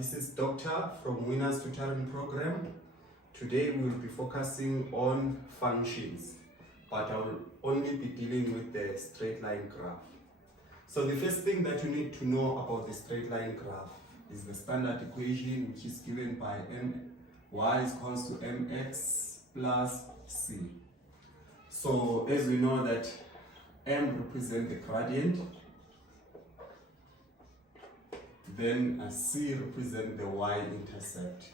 This is Doctor from Winners Tutoring Program. Today we will be focusing on functions, but I will only be dealing with the straight line graph. So the first thing that you need to know about the straight line graph is the standard equation, which is given by y is equals to mx plus c. So as we know that m represents the gradient, then c represents the y-intercept.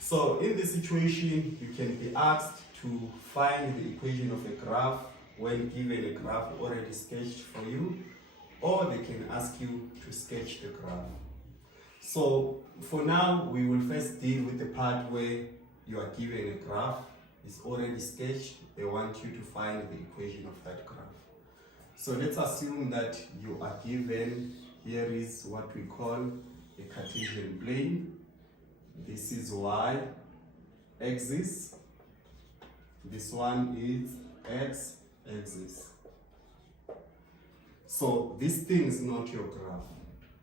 So in this situation, you can be asked to find the equation of a graph when given a graph already sketched for you, or they can ask you to sketch the graph. So for now, we will first deal with the part where you are given a graph, it's already sketched, they want you to find the equation of that graph. So let's assume that you are given, here is what we call a Cartesian plane. This is y-axis, this one is x-axis. So this thing is not your graph,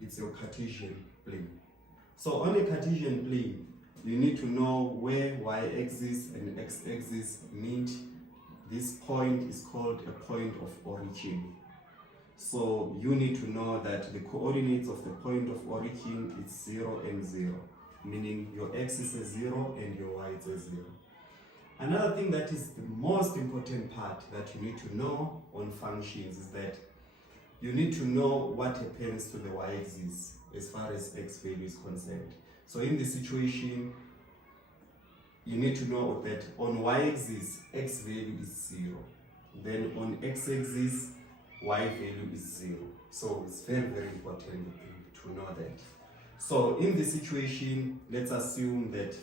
it's your Cartesian plane. So on a Cartesian plane, you need to know where y-axis and x-axis meet. This point is called a point of origin. So you need to know that the coordinates of the point of origin is 0 and 0, meaning your x is a 0 and your y is a 0. Another thing that is the most important part that you need to know on functions is that you need to know what happens to the y-axis as far as x value is concerned. So in this situation, you need to know that on y-axis, x value is 0. Then on x-axis, y value is 0. So it's very, very important to know that. So in this situation, let's assume that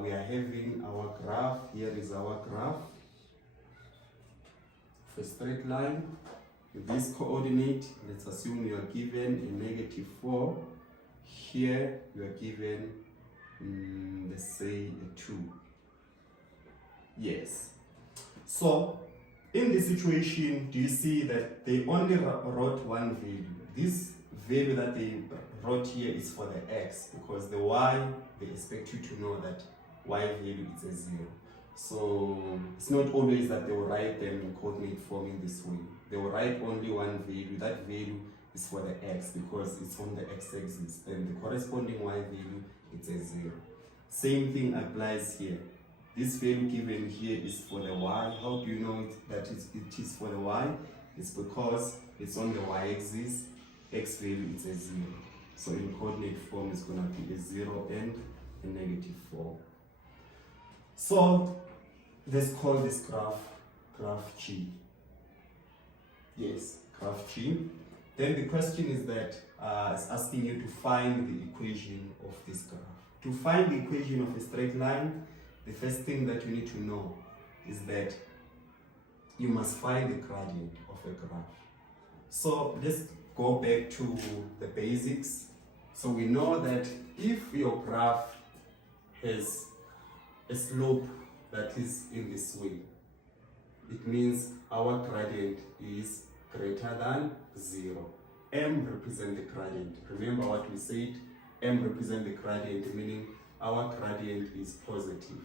we are having our graph. Here is our graph of a straight line. With this coordinate, let's assume you are given a -4. Here you are given let's say a 2. Yes. So in this situation, do you see that they only wrote one value? This value that they wrote here is for the x, because the y, they expect you to know that y value is a 0. So it's not always that they will write them in coordinate form in this way. They will write only one value. That value is for the x because it's on the x-axis, and the corresponding y value is a 0. Same thing applies here. This value given here is for the y. How do you know that it is for the y? It's because it's on the y-axis. X value is a 0. So in coordinate form, it's going to be a 0 and a -4. So let's call this graph G. Yes, graph G. Then the question is that it's asking you to find the equation of this graph. To find the equation of a straight line, the first thing that you need to know is that you must find the gradient of a graph. So let's go back to the basics. So we know that if your graph has a slope that is in this way, it means our gradient is greater than 0. M represents the gradient. Remember what we said? M represents the gradient, meaning our gradient is positive.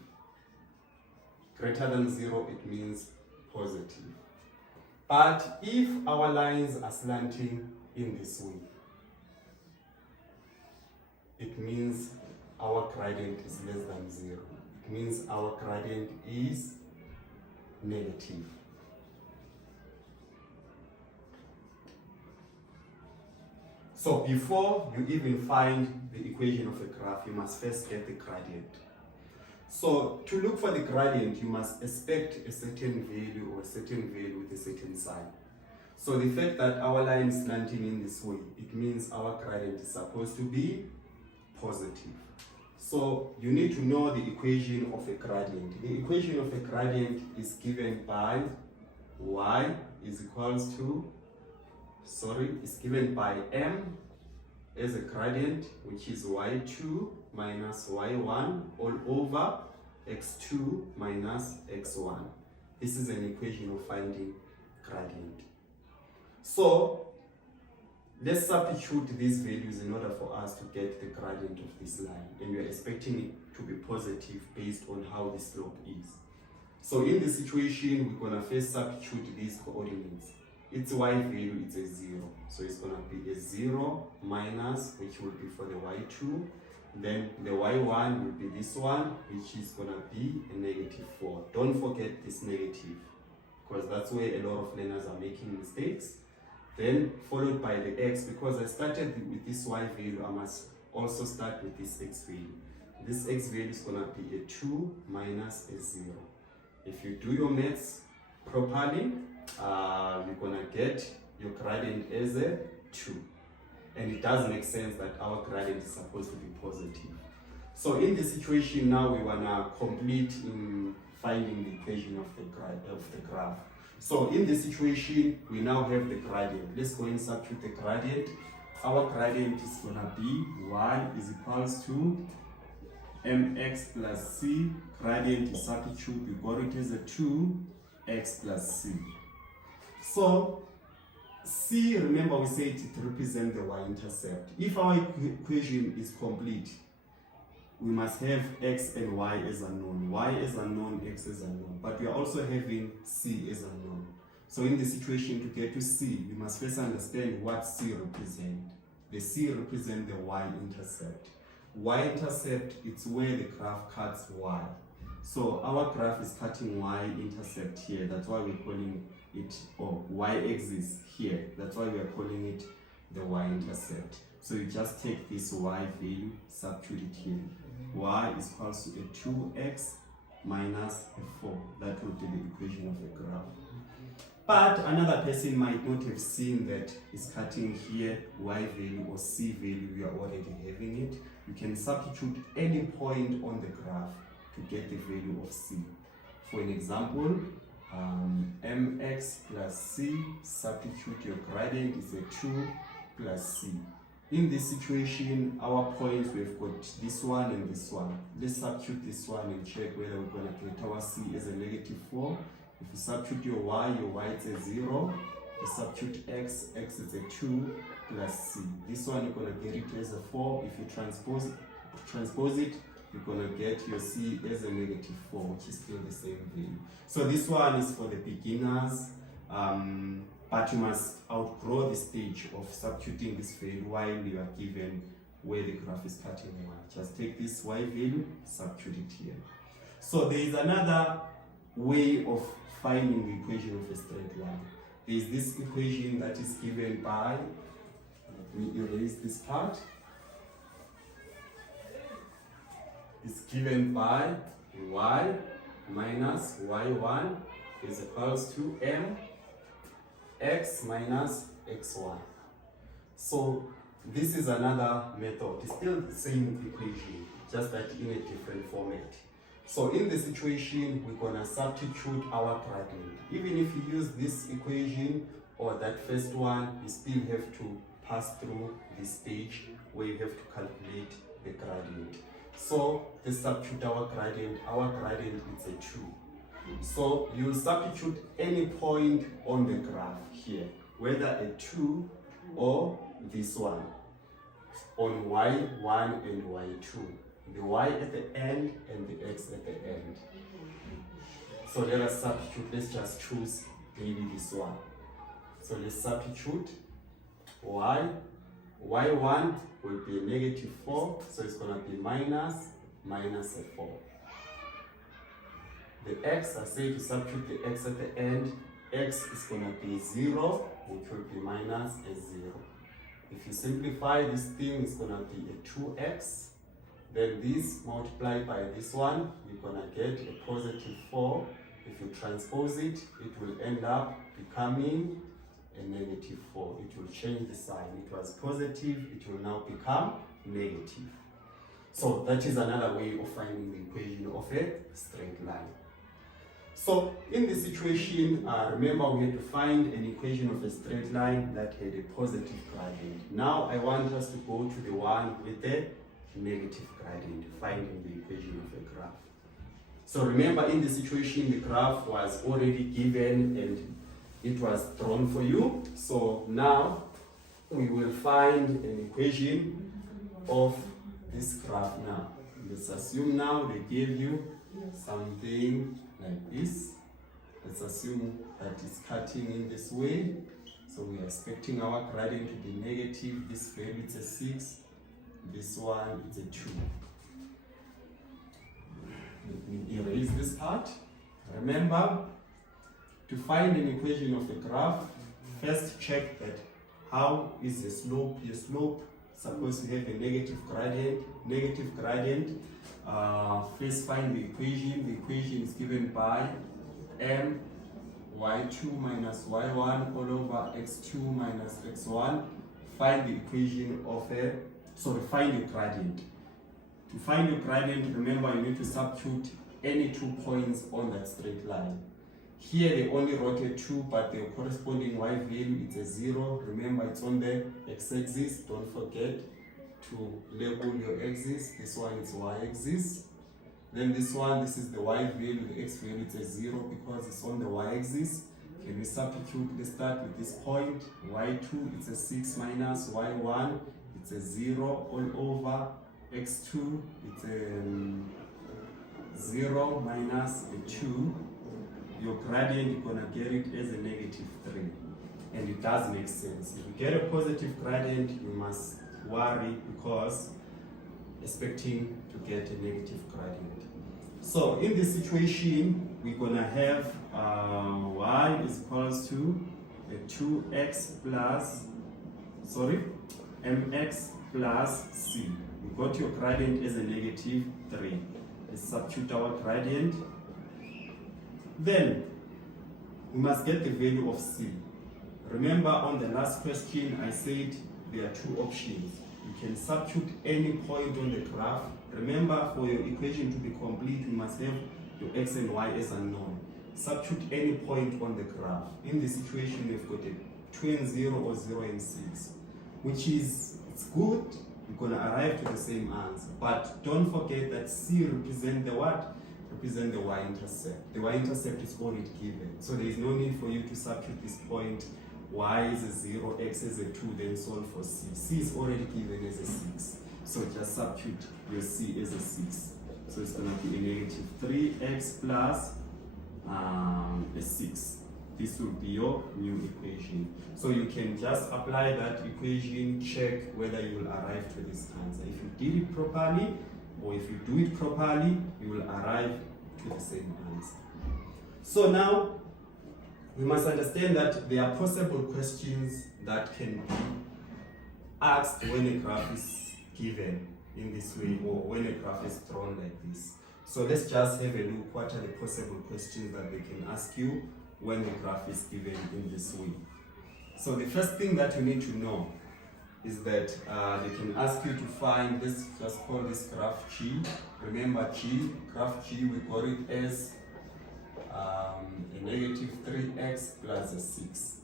Greater than 0, it means positive. But if our lines are slanting in this way, it means our gradient is less than 0. It means our gradient is negative. So before you even find the equation of a graph, you must first get the gradient. So to look for the gradient, you must expect a certain value or a certain value with a certain sign. So the fact that our line is slanting in this way, it means our gradient is supposed to be positive. So you need to know the equation of a gradient. The equation of a gradient is given by y is equals to, is given by m as a gradient, which is y2 minus y1 all over x2 minus x1. This is an equation of finding gradient. So let's substitute these values in order for us to get the gradient of this line, and we're expecting it to be positive based on how the slope is. So in this situation, we're gonna first substitute these coordinates. Its y value is a 0, so it's gonna be a 0 minus, which will be for the y2, then the y1 will be this one, which is gonna be a -4. Don't forget this negative, because that's where a lot of learners are making mistakes. Then followed by the x, because I started with this y value, I must also start with this x value. This x value is gonna be a 2 minus a 0. If you do your maths properly, you're gonna get your gradient as a 2. And it does make sense that our gradient is supposed to be positive. So in this situation now, we wanna complete in finding the equation of the graph. So in this situation, we now have the gradient. Let's go and substitute the gradient. Our gradient is gonna be y is equals to mx plus c. Gradient is substitute, we got it as a 2x plus c. So c, remember we said it represents the y-intercept. If our equation is complete, we must have x and y as unknown, y as unknown, x as unknown, but we are also having c as unknown. So in this situation, to get to c, we must first understand what c represents. The c represents the y-intercept. Y-intercept, it's where the graph cuts y. So our graph is cutting y-intercept here, that's why we're calling it, or y-axis here, that's why we are calling it the y-intercept. So you just take this y value, substitute it here. Y is equals to a 2x minus a 4. That will be the equation of the graph. But another person might not have seen that it's cutting here y value or c value. We are already having it. You can substitute any point on the graph to get the value of c. For an example, mx plus c, substitute your gradient is a 2 plus c. In this situation, our points, we've got this one and this one. Let's substitute this one and check whether we're going to get our c as a -4. If you substitute your y is a 0. You substitute x is a 2 plus c. This one you're going to get it as a 4. If you transpose it, you're going to get your c as a -4, which is still the same value. So this one is for the beginners. But you must outgrow the stage of substituting this value while you are given where the graph is cutting y. Just take this y value, substitute it here. So there is another way of finding the equation of a straight line. There is this equation that is given by, let me erase this part. It's given by y minus y1 is equals to m x minus x1. So this is another method. It's still the same equation, just that in a different format. So in this situation, we're gonna substitute our gradient. Even if you use this equation or that first one, you still have to pass through this stage where you have to calculate the gradient. So let's substitute our gradient. Our gradient is a 2. So you'll substitute any point on the graph here, whether a 2 or this one, on y1 and y2. The y at the end and the x at the end. So let us substitute. Let's just choose maybe this one. So let's substitute y1 will be -4, so it's going to be minus a 4. The x, I say to substitute the x at the end, x is going to be 0, which will be minus a 0. If you simplify this thing, it's going to be a 2x. Then this multiplied by this one, you're going to get a positive 4. If you transpose it, it will end up becoming a -4. It will change the sign. It was positive, it will now become negative. So that is another way of finding the equation of a straight line. So in this situation, remember we had to find an equation of a straight line that had a positive gradient. Now I want us to go to the one with the negative gradient, finding the equation of a graph. So remember, in this situation, the graph was already given and it was drawn for you. So now we will find an equation of this graph now. Let's assume now they gave you something like this. Let's assume that it's cutting in this way. So we are expecting our gradient to be negative. This value is a 6. This one is a 2. Let me erase this part. Remember, to find an equation of a graph, first check that how is the slope. Your slope supposed to have a negative gradient. First find the equation. The equation is given by m y2 minus y1 all over x2 minus x1. Find the equation of find your gradient. To find your gradient, remember you need to substitute any 2 points on that straight line. Here they only wrote a 2, but the corresponding y value is a 0. Remember it's on the x-axis. Don't forget to label your axis. This one is y-axis. Then this one, this is the y value, the x value is a 0 because it's on the y-axis. Can we substitute? Let's start with this point. y2, it's a 6 minus y1, it's a 0 all over x2, it's a 0 minus a 2. Your gradient, you're gonna get it as a negative 3. And it does make sense. If you get a positive gradient, you must worry because expecting to get a negative gradient. So in this situation, we're gonna have y is equals to a 2x plus, mx plus c. We got your gradient as a negative 3. Let's substitute our gradient. Then we must get the value of c. Remember on the last question I said there are 2 options. You can substitute any point on the graph. Remember, for your equation to be complete, we must have your x and y as unknown. Substitute any point on the graph. In this situation, we've got a twin 0 or 0 and 6, which is, it's good. We're going to arrive to the same answer. But don't forget that c represents the what? Represent the y-intercept. The y-intercept is already given. So there is no need for you to substitute this point. Y is a 0, x is a 2, then solve for c. C is already given as a 6. So just substitute your c as a 6. So it's going to be a negative 3x plus a 6. This will be your new equation. So you can just apply that equation, check whether you will arrive to this answer. If you did it properly, or if you do it properly, you will arrive to the same answer. So now, we must understand that there are possible questions that can be asked when a graph is given in this way, or when a graph is drawn like this. So let's just have a look what are the possible questions that they can ask you when the graph is given in this way. So the first thing that you need to know is that they can ask you to find this, just call this graph G. Remember G, graph G, we got it as a negative 3x plus a 6.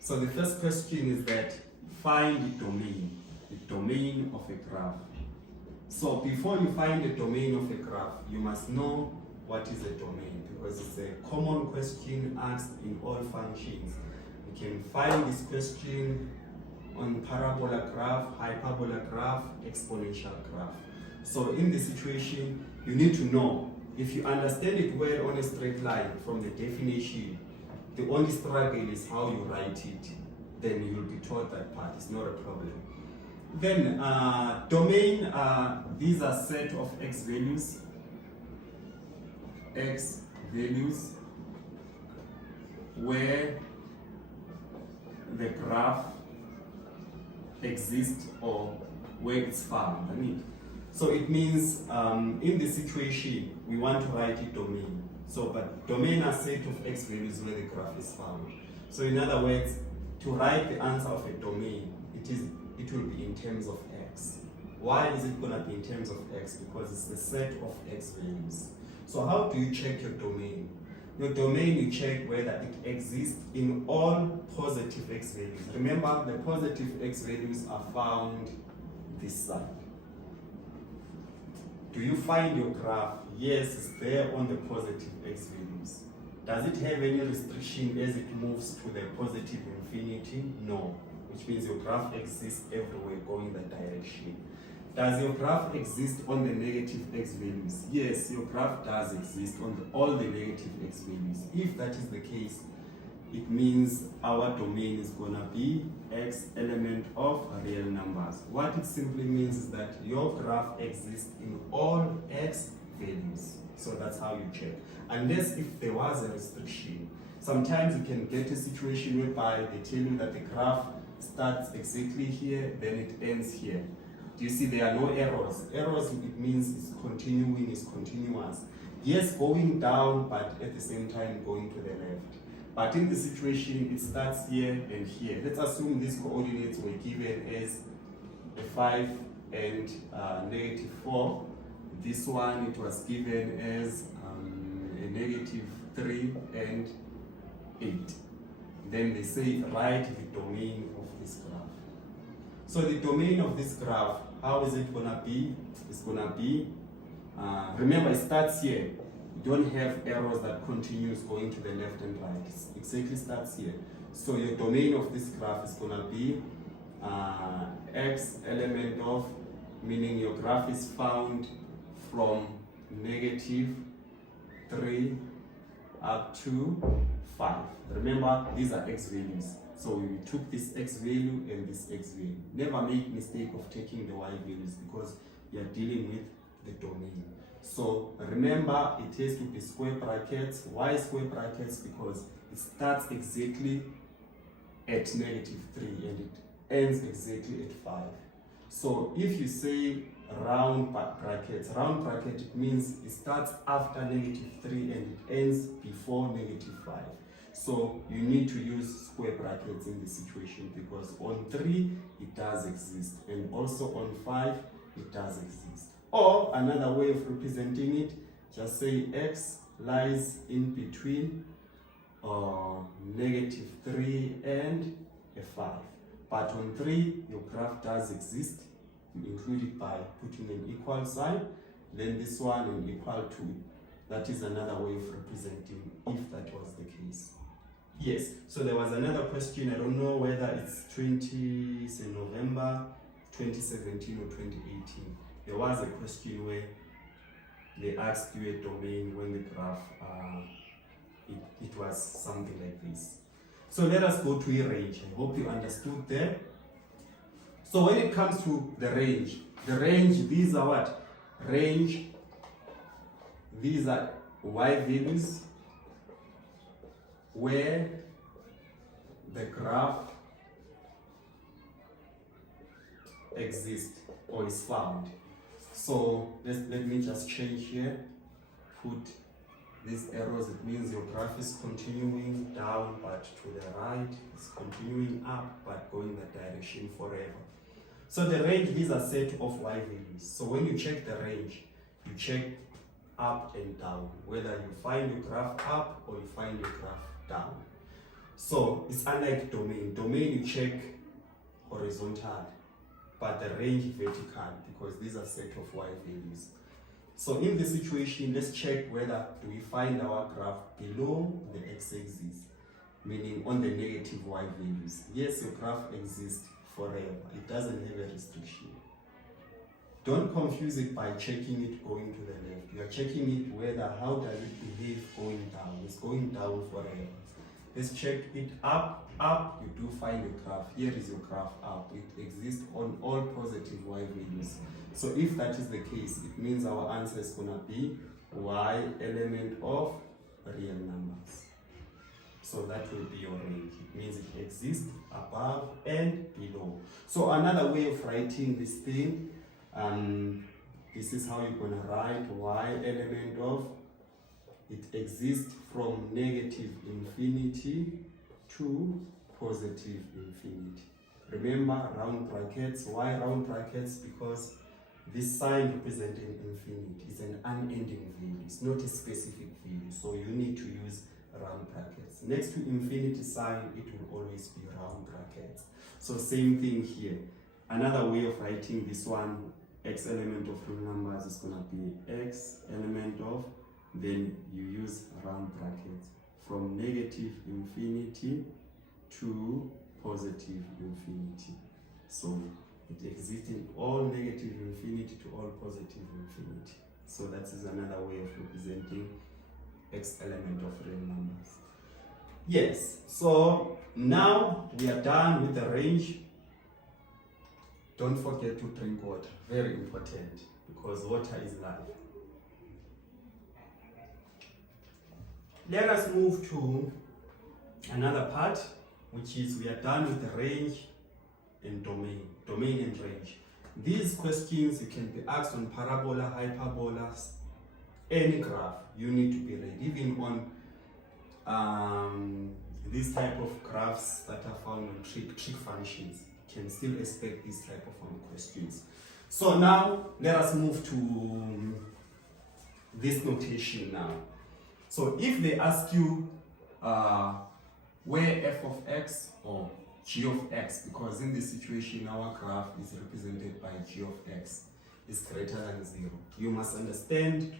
So the first question is that find the domain of a graph. So before you find the domain of a graph, you must know what is a domain, because it's a common question asked in all functions. You can find this question on parabola graph, hyperbola graph, exponential graph. So in this situation, you need to know, if you understand it well on a straight line from the definition, the only struggle is how you write it. Then you'll be taught that part, it's not a problem. Then domain, these are set of x values where the graph exists or where it's found. So it means in this situation, we want to write a domain. So, but domain are set of x values where the graph is found. So in other words, to write the answer of a domain, it will be in terms of x. Why is it going to be in terms of x? Because it's the set of x values. So how do you check your domain? Your domain, you check whether it exists in all positive x values. Remember, the positive x values are found this side. Do you find your graph? Yes, it's there on the positive x values. Does it have any restriction as it moves to the positive infinity? No. which means your graph exists everywhere going that direction. Does your graph exist on the negative x values? Yes, your graph does exist on all the negative x values. If that is the case, it means our domain is gonna be x element of real numbers. What it simply means is that your graph exists in all x values. So that's how you check. Unless if there was a restriction. Sometimes you can get a situation whereby they tell you that the graph starts exactly here, then it ends here. Do you see there are no errors? Errors, it means it's continuing, it's continuous. Yes, going down, but at the same time going to the left. But in the situation, it starts here and here. Let's assume these coordinates were given as a 5 and -4. This one, it was given as a -3 and 8. Then they say write the domain of this graph. So the domain of this graph, how is it gonna be? It's gonna be, remember it starts here. You don't have arrows that continues going to the left and right. It exactly starts here. So your domain of this graph is gonna be x element of, meaning your graph is found from -3 up to 5. Remember, these are x values. So we took this x value and this x value. Never make mistake of taking the y values because you are dealing with the domain. So remember, it has to be square brackets. Why square brackets? Because it starts exactly at -3 and it ends exactly at 5. So if you say round brackets, round bracket, it means it starts after -3 and it ends before -5. So you need to use square brackets in this situation because on 3 it does exist and also on 5 it does exist. Or another way of representing it, just say x lies in between -3 and a 5. But on 3 your graph does exist. You include it by putting an equal sign, then this one an equal to. That is another way of representing if that was the case. Yes, so there was another question. I don't know whether it's say November 2017 or 2018. There was a question where they asked you a domain when the graph, it was something like this. So let us go to a range. I hope you understood there. So when it comes to the range, these are what? Range, these are y values where the graph exists or is found. So let me just change here, put these arrows. It means your graph is continuing down but to the right, it's continuing up but going that direction forever. So the range, these are set of y values. So when you check the range, you check up and down, whether you find your graph up or you find your graph down. So it's unlike domain. Domain you check horizontal, but the range vertical because these are set of y values. So in this situation, let's check whether do we find our graph below the x-axis, meaning on the negative y values. Yes, your graph exists forever. It doesn't have a restriction. Don't confuse it by checking it going to the left. You are checking it whether how does it behave going down. It's going down forever. Let's check it up. You do find a graph. Here is your graph up. It exists on all positive y values. So if that is the case, it means our answer is gonna be y element of real numbers. So that will be your range. It means it exists above and below. So another way of writing this thing, this is how you're gonna write y element of, it exists from -infinity to positive infinity. Remember round brackets. Why round brackets? Because this sign representing infinity is an unending value. It's not a specific value. So you need to use round brackets. Next to infinity sign, it will always be round brackets. So same thing here. Another way of writing this one, x element of real numbers is gonna be x element of, then you use round brackets from -infinity to positive infinity. So it exists in all negative infinity to all positive infinity. So that is another way of representing x element of real numbers. Yes, so now we are done with the range. Don't forget to drink water, very important, because water is life. Let us move to another part, which is we are done with the range and domain and range. These questions, you can be asked on parabola, hyperbolas, any graph, you need to be ready. Even on this type of graphs that are found on trig functions, you can still expect this type of questions. So now, let us move to this notation now. So if they ask you where f of x or g of x, because in this situation our graph is represented by g of x is greater than 0, you must understand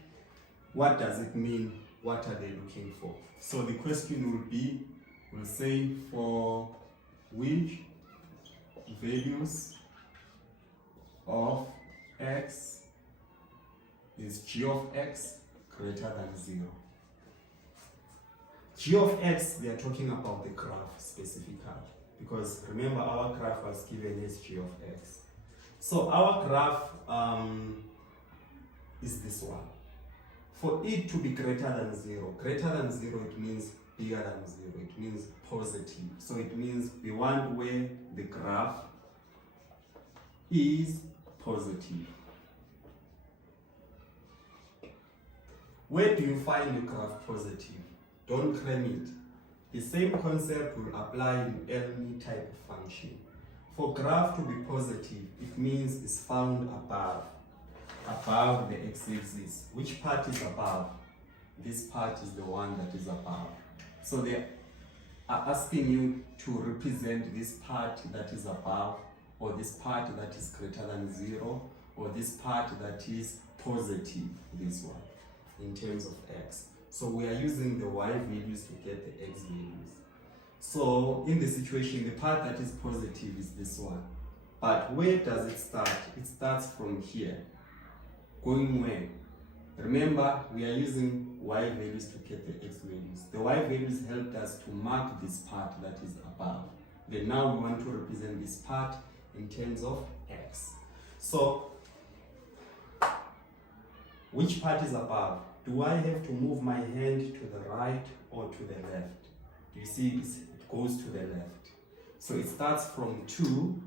what does it mean, what are they looking for. So the question will be, we'll say for which values of x is g of x greater than 0. G of x, they are talking about the graph specifically, because remember our graph was given as g of x. So our graph is this one. For it to be greater than 0 it means bigger than 0, it means positive. So it means we want where the graph is positive. Where do you find the graph positive? Don't claim it. The same concept will apply in any type of function. For graph to be positive, it means it's found above the x-axis. Which part is above? This part is the one that is above. So they are asking you to represent this part that is above, or this part that is greater than 0, or this part that is positive, this one, in terms of x. So we are using the y values to get the x values. So in the situation, the part that is positive is this one. But where does it start? It starts from here. Going where? Remember, we are using y values to get the x values. The y values helped us to mark this part that is above. Then now we want to represent this part in terms of x. So, which part is above? Do I have to move my hand to the right or to the left? You see, it goes to the left. So it starts from 2,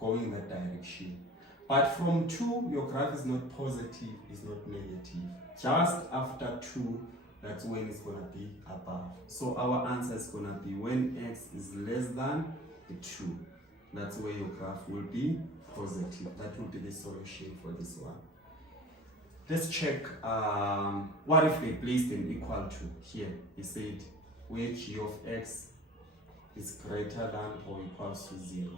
going that direction. But from 2, your graph is not positive, it's not negative. Just after 2, that's when it's going to be above. So our answer is going to be when x is less than 2. That's where your graph will be positive. That will be the solution for this one. Let's check, what if they placed an equal to here? He said, where g of x is greater than or equals to 0.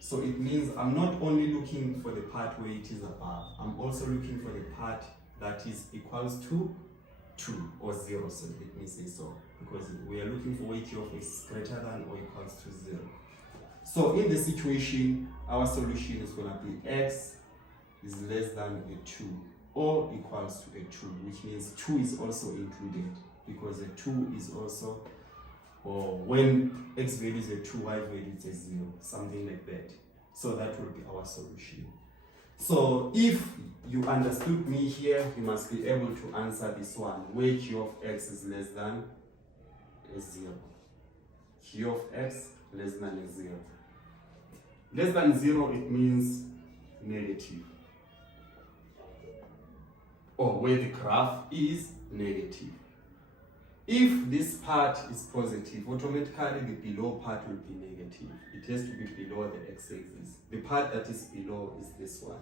So it means I'm not only looking for the part where it is above, I'm also looking for the part that is equals to 2 or 0, so let me say so, because we are looking for where g of x is greater than or equals to 0. So in the situation, our solution is going to be x is less than a 2. Or equals to a 2, which means 2 is also included, because a 2 is also, or when x value is a 2, y value is a 0, something like that. So that will be our solution. So if you understood me here, you must be able to answer this one, where g of x is less than a 0. G of x less than a 0. Less than 0, it means negative. Or where the graph is negative. If this part is positive, automatically the below part will be negative. It has to be below the x-axis. The part that is below is this one.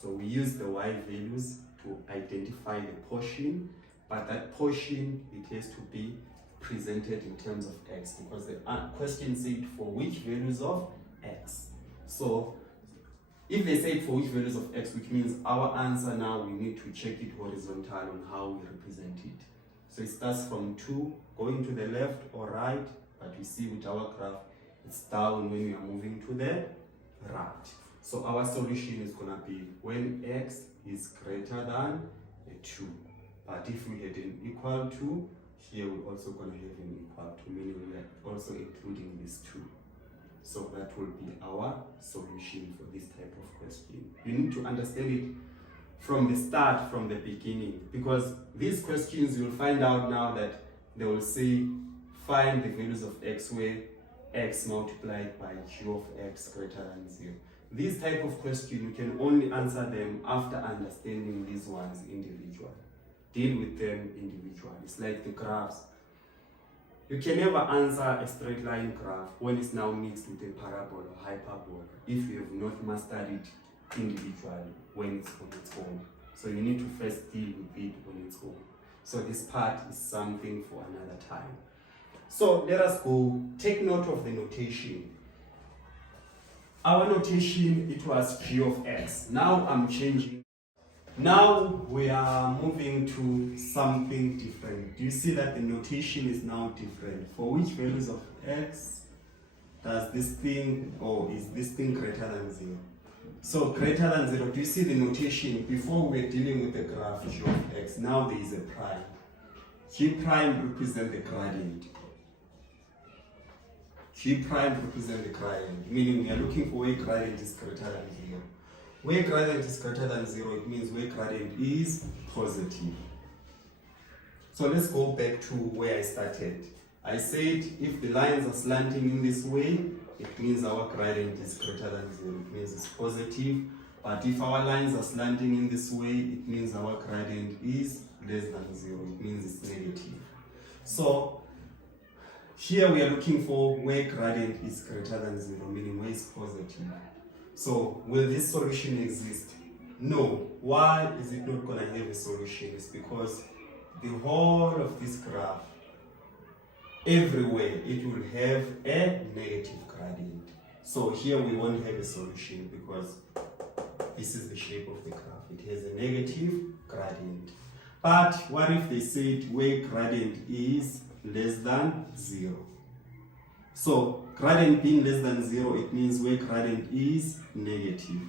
So we use the y values to identify the portion, but that portion, it has to be presented in terms of x, because the question said for which values of x. So if they say for which values of x, which means our answer now, we need to check it horizontal on how we represent it. So it starts from 2, going to the left or right, but you see with our graph, it's down when we are moving to the right. So our solution is going to be when x is greater than a 2. But if we had an equal to, here we're also going to have an equal to, meaning we are also including this 2. So that will be our solution for this type of question. You need to understand it from the start, from the beginning, because these questions you'll find out now that they will say find the values of x where x multiplied by q of x greater than 0. This type of question you can only answer them after understanding these ones individually. Deal with them individually. It's like the graphs. You can never answer a straight line graph when it's now mixed with a parabola or hyperbola if you have not mastered it individually when it's on its own. So you need to first deal with it on its own. So this part is something for another time. So let us go, take note of the notation. Our notation, it was g of x. Now I'm changing. Now we are moving to something different. Do you see that the notation is now different? For which values of x does this thing, or is this thing greater than 0? So greater than 0, do you see the notation? Before we were dealing with the graph g of x, now there is a prime. G prime represents the gradient. G prime represents the gradient, meaning we are looking for where gradient is greater than 0. Where gradient is greater than 0, it means where gradient is positive. So let's go back to where I started. I said if the lines are slanting in this way, it means our gradient is greater than 0. It means it's positive. But if our lines are slanting in this way, it means our gradient is less than 0. It means it's negative. So here we are looking for where gradient is greater than 0, meaning where it's positive. So will this solution exist? No. Why is it not going to have a solution? It's because the whole of this graph, everywhere, it will have a negative gradient. So here we won't have a solution because this is the shape of the graph. It has a negative gradient. But what if they said where gradient is less than 0? So gradient being less than 0, it means where gradient is negative.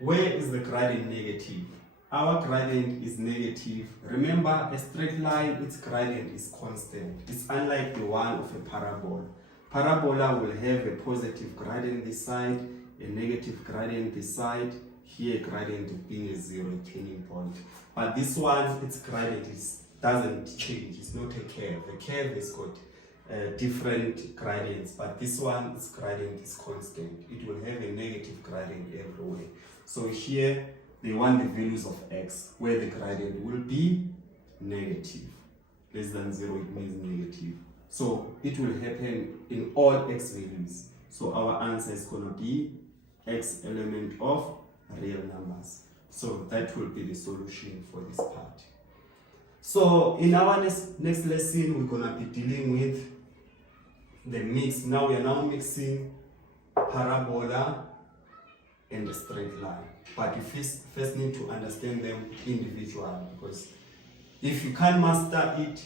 Where is the gradient negative? Our gradient is negative. Remember, a straight line, its gradient is constant. It's unlike the one of a parabola. Parabola will have a positive gradient this side, a negative gradient this side, here gradient being a 0, a turning point. But this one, its gradient doesn't change. It's not a curve. The curve has got different gradients, but this one, its gradient is constant. It will have a negative gradient everywhere. So here they want the values of x where the gradient will be negative. Less than 0, it means negative. So it will happen in all x values. So our answer is going to be x element of real numbers. So that will be the solution for this part. So in our next lesson, we're going to be dealing with the mix. Now we are now mixing parabola and a straight line. But you first need to understand them individually, because if you can't master it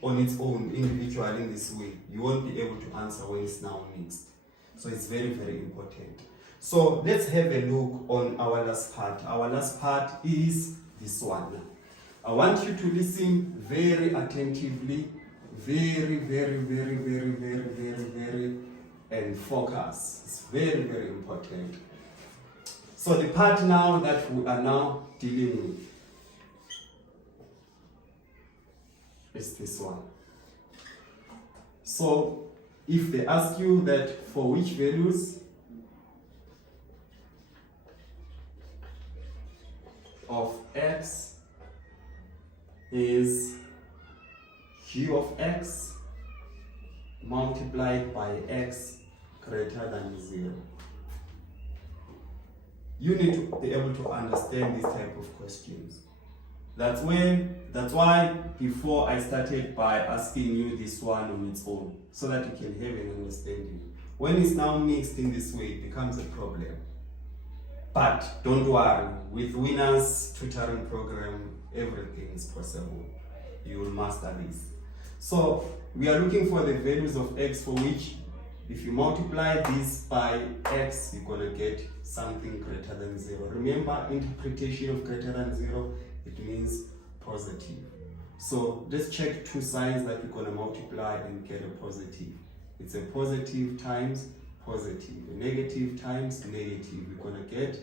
on its own individually in this way, you won't be able to answer when it's now mixed. So it's very, very important. So let's have a look on our last part. Our last part is this one. I want you to listen very attentively, very, and focus. It's very, very important. So the part now that we are now dealing with is this one. So if they ask you that for which values of x is q of x multiplied by x greater than 0. You need to be able to understand this type of questions. That's why before I started by asking you this one on its own, so that you can have an understanding. When it's now mixed in this way, it becomes a problem. But don't worry, with Winners tutoring program, everything is possible. You will master this. So we are looking for the values of x for which if you multiply this by x, you're gonna get something greater than 0. Remember, interpretation of greater than 0, it means positive. So let's check two signs that we're gonna multiply and get a positive. It's a positive times positive, a negative times negative. We're gonna get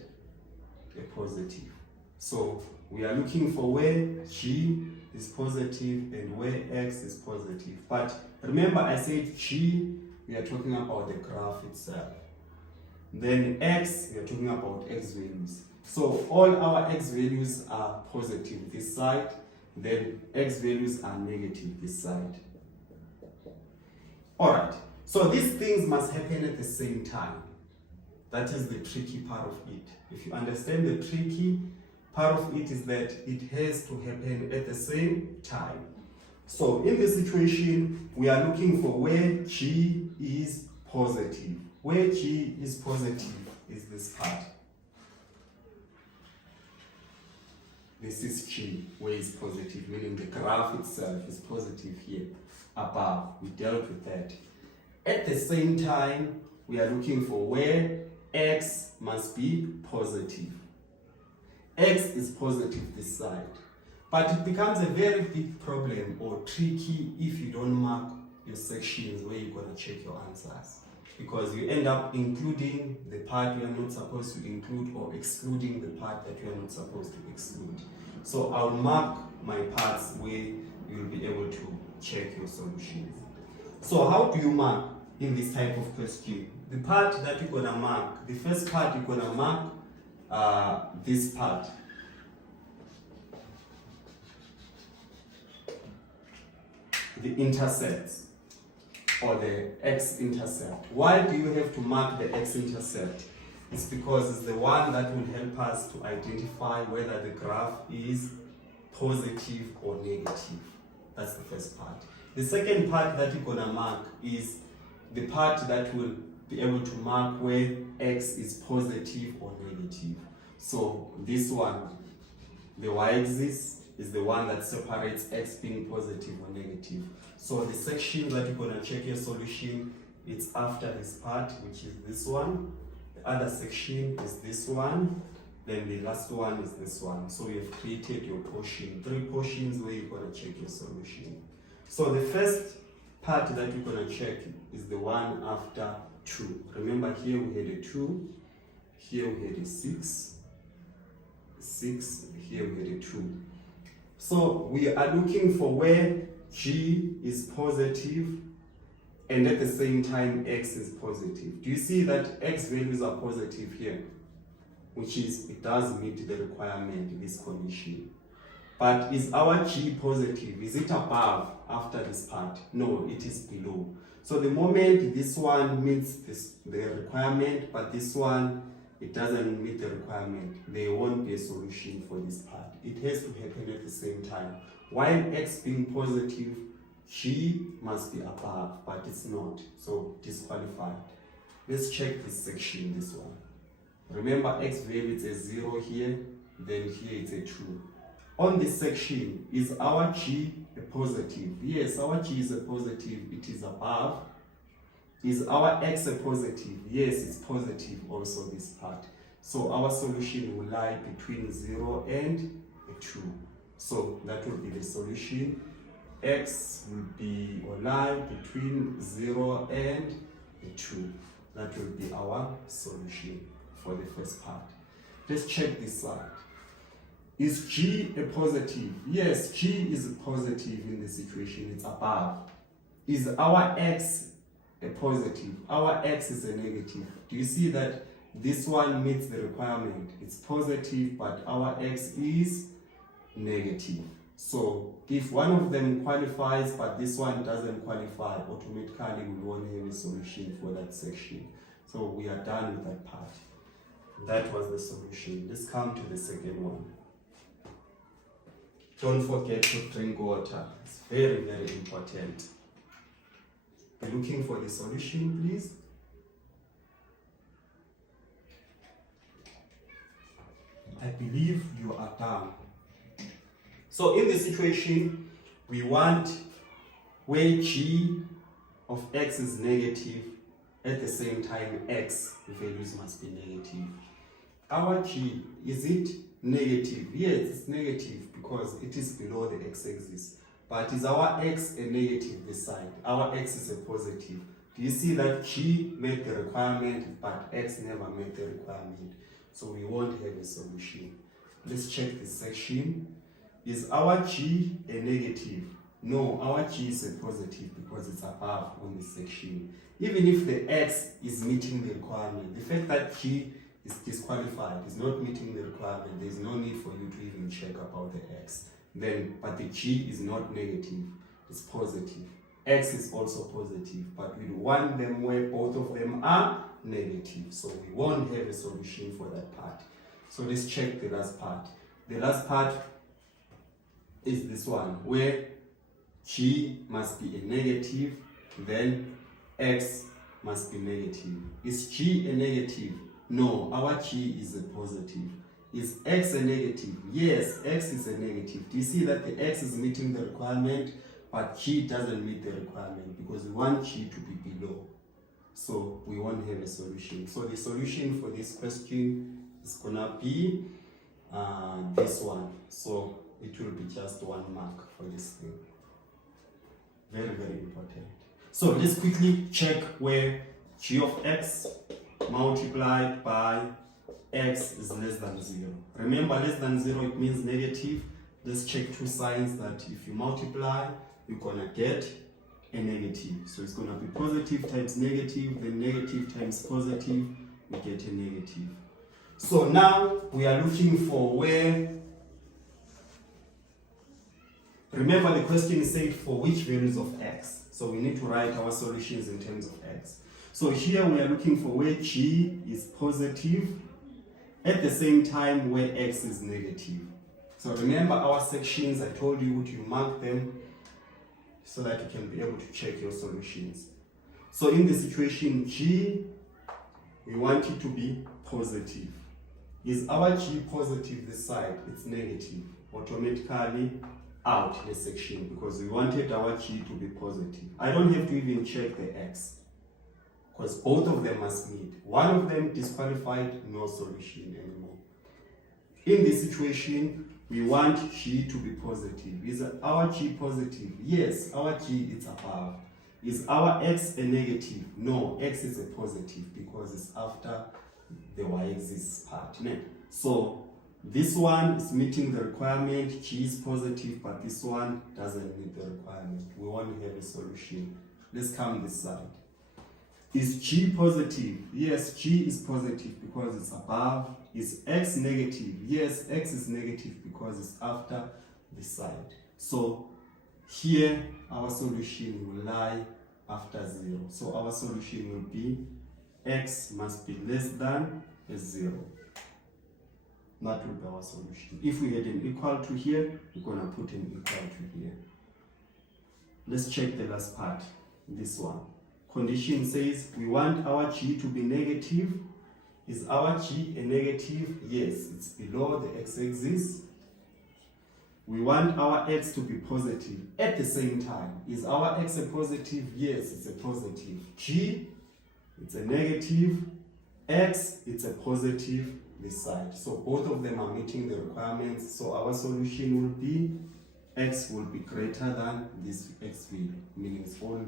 a positive. So we are looking for where g is positive and where x is positive. But remember, I said g, we are talking about the graph itself. Then x, we are talking about x values. So all our x values are positive this side, then x values are negative this side. Alright, so these things must happen at the same time. That is the tricky part of it. If you understand the tricky part of it is that it has to happen at the same time. So in this situation, we are looking for where g is positive. Where g is positive is this part. This is g, where it's positive, meaning the graph itself is positive here above. We dealt with that. At the same time, we are looking for where x must be positive. X is positive this side. But it becomes a very big problem or tricky if you don't mark your sections where you're going to check your answers. Because you end up including the part you are not supposed to include or excluding the part that you are not supposed to exclude. So I'll mark my parts where you'll be able to check your solutions. So how do you mark in this type of question? The part that you're going to mark, the first part you're going to mark this part. The intercepts or the x-intercept. Why do you have to mark the x-intercept? It's because it's the one that will help us to identify whether the graph is positive or negative. That's the first part. The second part that you're gonna mark is the part that will be able to mark where x is positive or negative. So this one, the y-axis, is the one that separates x being positive or negative. So the section that you're going to check your solution, it's after this part, which is this one. The other section is this one. Then the last one is this one. So we have created your portion, 3 portions where you're going to check your solution. So the first part that you're going to check is the one after 2. Remember, here we had a 2, here we had a 6, here we had a 2. So we are looking for where g is positive and at the same time x is positive. Do you see that x values are positive here? Which is, it does meet the requirement, this condition. But is our g positive? Is it above after this part? No, it is below. So the moment this one meets the requirement, but this one, it doesn't meet the requirement, there won't be a solution for this part. It has to happen at the same time. While x being positive, g must be above, but it's not, so disqualified. Let's check this section, this one. Remember, x value is a 0 here, then here it's a 2. On this section, is our g a positive? Yes, our g is a positive, it is above. Is our x a positive? Yes, it's positive also this part. So our solution will lie between 0 and 2. So that will be the solution. X will be or lie between 0 and 2. That will be our solution for the first part. Let's check this side. Is g a positive? Yes, g is a positive in this situation, it's above. Is our x a positive? Our x is a negative. Do you see that this one meets the requirement? It's positive, but our x is negative. So if one of them qualifies, but this one doesn't qualify, automatically we won't have a solution for that section. So we are done with that part. That was the solution. Let's come to the second one. Don't forget to drink water. It's very, very important. Be looking for the solution, please. I believe you are done. So in this situation, we want where g of x is negative, at the same time x values must be negative. Our g, is it negative? Yes, it's negative because it is below the x-axis. But is our x a negative this side? Our x is a positive. Do you see that g made the requirement, but x never made the requirement? So we won't have a solution. Let's check this section. Is our g a negative? No, our g is a positive because it's above on this section. Even if the x is meeting the requirement, the fact that g is disqualified, is not meeting the requirement, there is no need for you to even check about the x. But the g is not negative, it's positive. X is also positive, but we want them where both of them are negative. So we won't have a solution for that part. So let's check the last part. The last part is this one, where g must be a negative, then x must be negative. Is g a negative? No, our g is a positive. Is x a negative? Yes, x is a negative. Do you see that the x is meeting the requirement, but g doesn't meet the requirement because we want g to be below. So we won't have a solution. So the solution for this question is gonna be this one. So it will be just 1 mark for this thing. Very, very important. So let's quickly check where g of x multiplied by x is less than 0. Remember, less than 0, it means negative. Let's check two signs that if you multiply, you're gonna get a negative. So it's gonna be positive times negative, then negative times positive, we get a negative. So now we are looking for where, remember the question said for which values of x. So we need to write our solutions in terms of x. So here we are looking for where g is positive, at the same time where x is negative. So remember our sections, I told you to mark them so that you can be able to check your solutions. So in the situation g, we want it to be positive. Is our g positive this side? It's negative. Automatically out the section because we wanted our g to be positive. I don't have to even check the x because both of them must meet. One of them disqualified, no solution anymore. In this situation, we want g to be positive. Is our g positive? Yes, our g is above. Is our x a negative? No, x is a positive because it's after the y-axis part. So this one is meeting the requirement, g is positive, but this one doesn't meet the requirement. We want to have a solution. Let's come this side. Is g positive? Yes, g is positive because it's above. Is x negative? Yes, x is negative because it's after the side. So here our solution will lie after 0. So our solution will be x must be less than 0. That will be our solution. If we had an equal to here, we're going to put an equal to here. Let's check the last part, this one. Condition says we want our g to be negative. Is our g a negative? Yes, it's below the x-axis. We want our x to be positive at the same time. Is our x a positive? Yes, it's a positive. G, it's a negative. X, it's a positive this side. So both of them are meeting the requirements. So our solution will be x will be greater than this x value, meaning it's all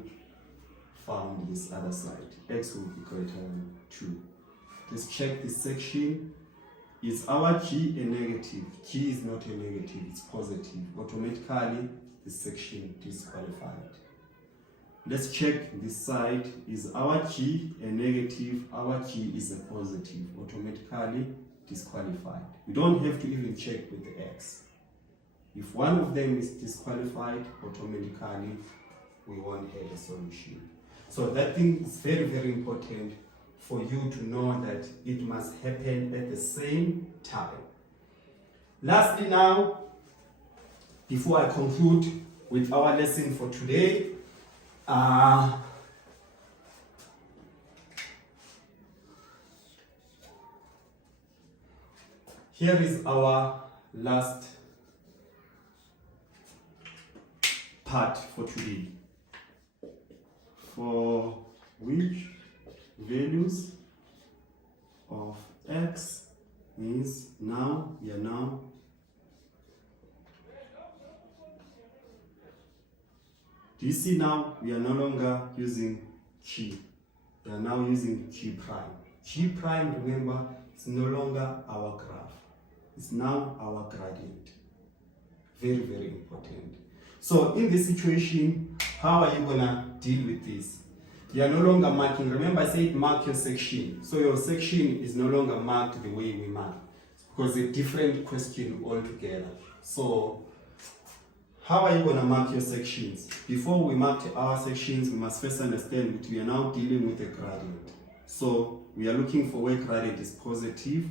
found this other side. X will be greater than 2. Let's check this section. Is our g a negative? G is not a negative, it's positive. Automatically, this section disqualified. Let's check this side. Is our g a negative? Our g is a positive. Automatically disqualified. We don't have to even check with the x. If one of them is disqualified, automatically we won't have a solution. So that thing is very, very important for you to know that it must happen at the same time. Lastly now, before I conclude with our lesson for today, here is our last part for today. for which values of x is now, do you see now we are no longer using g, we are now using g prime. G prime, remember, is no longer our graph, it's now our gradient. Very, very important. So in this situation, how are you gonna deal with this? You are no longer marking, remember I said mark your section. So your section is no longer marked the way we mark, because it's a different question altogether. So how are you going to mark your sections? Before we mark our sections, we must first understand that we are now dealing with a gradient. So we are looking for where gradient is positive.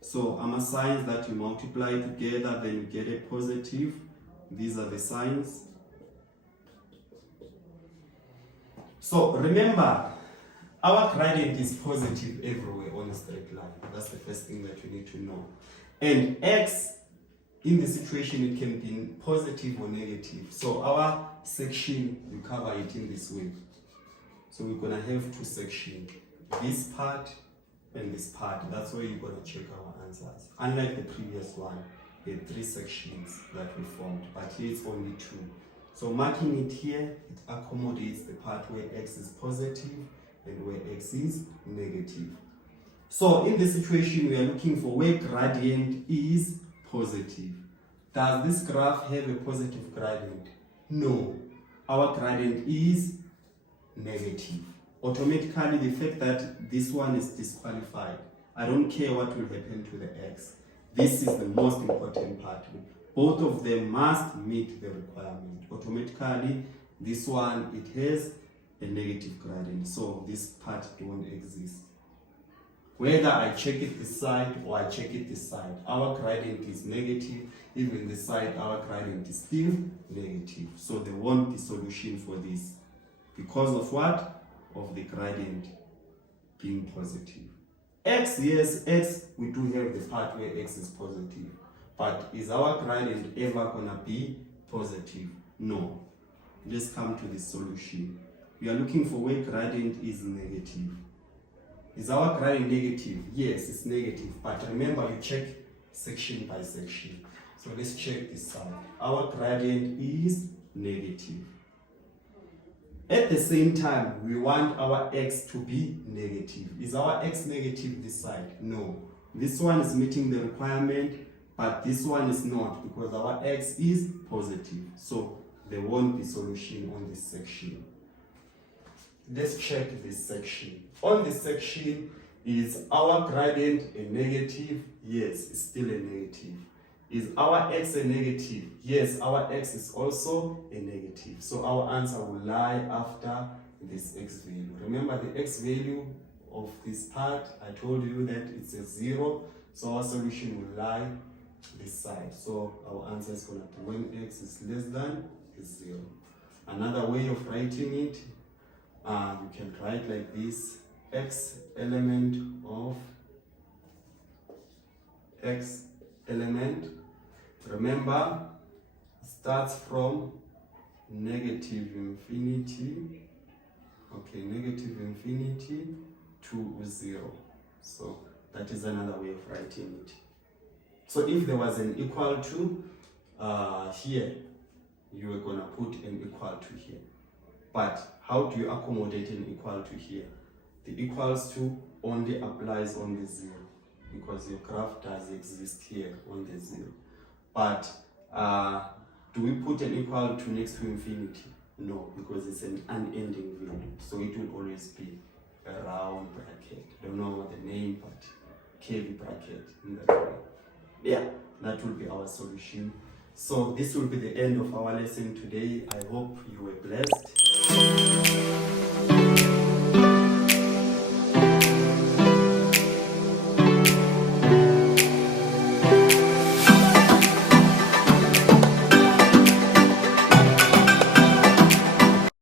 So signs that you multiply together, then you get a positive. These are the signs. So remember, our gradient is positive everywhere on a straight line. That's the first thing that you need to know. And x, in the situation, it can be positive or negative. So our section, we cover it in this way. So we're gonna have two sections, this part and this part. That's where you're gonna check our answers. Unlike the previous one, we had 3 sections that we formed, but here it's only 2. So marking it here, it accommodates the part where x is positive and where x is negative. So in this situation, we are looking for where gradient is positive. Does this graph have a positive gradient? No. Our gradient is negative. Automatically, the fact that this one is disqualified, I don't care what will happen to the x. This is the most important part. Both of them must meet the requirement. Automatically, this one, it has a negative gradient, so this part don't exist. Whether I check it this side or I check it this side, our gradient is negative. Even this side, our gradient is still negative. So they want the solution for this. Because of what? Of the gradient being positive. X, yes, x, we do have the part where x is positive. But is our gradient ever gonna be positive? No. Let's come to the solution. We are looking for where gradient is negative. Is our gradient negative? Yes, it's negative. But remember, you check section by section. So let's check this side. Our gradient is negative. At the same time, we want our x to be negative. Is our x negative this side? No. This one is meeting the requirement, but this one is not, because our x is positive. So there won't be solution on this section. Let's check this section. On this section, is our gradient a negative? Yes, it's still a negative. Is our x a negative? Yes, our x is also a negative. So our answer will lie after this x value. Remember the x value of this part, I told you that it's a 0. So our solution will lie this side. So our answer is going to be when x is less than 0. Another way of writing it, you can write like this: x element of x element, remember, starts from negative infinity, negative infinity to 0. So that is another way of writing it. So if there was an equal to here, you were going to put an equal to here. But how do you accommodate an equal to here? The equals to only applies on the 0, because your graph does exist here on the 0. But do we put an equal to next to infinity? No, because it's an unending value. So it will always be a round bracket. I don't know what the name, but curvy bracket in that way. Yeah, that will be our solution. So this will be the end of our lesson today. I hope you were blessed.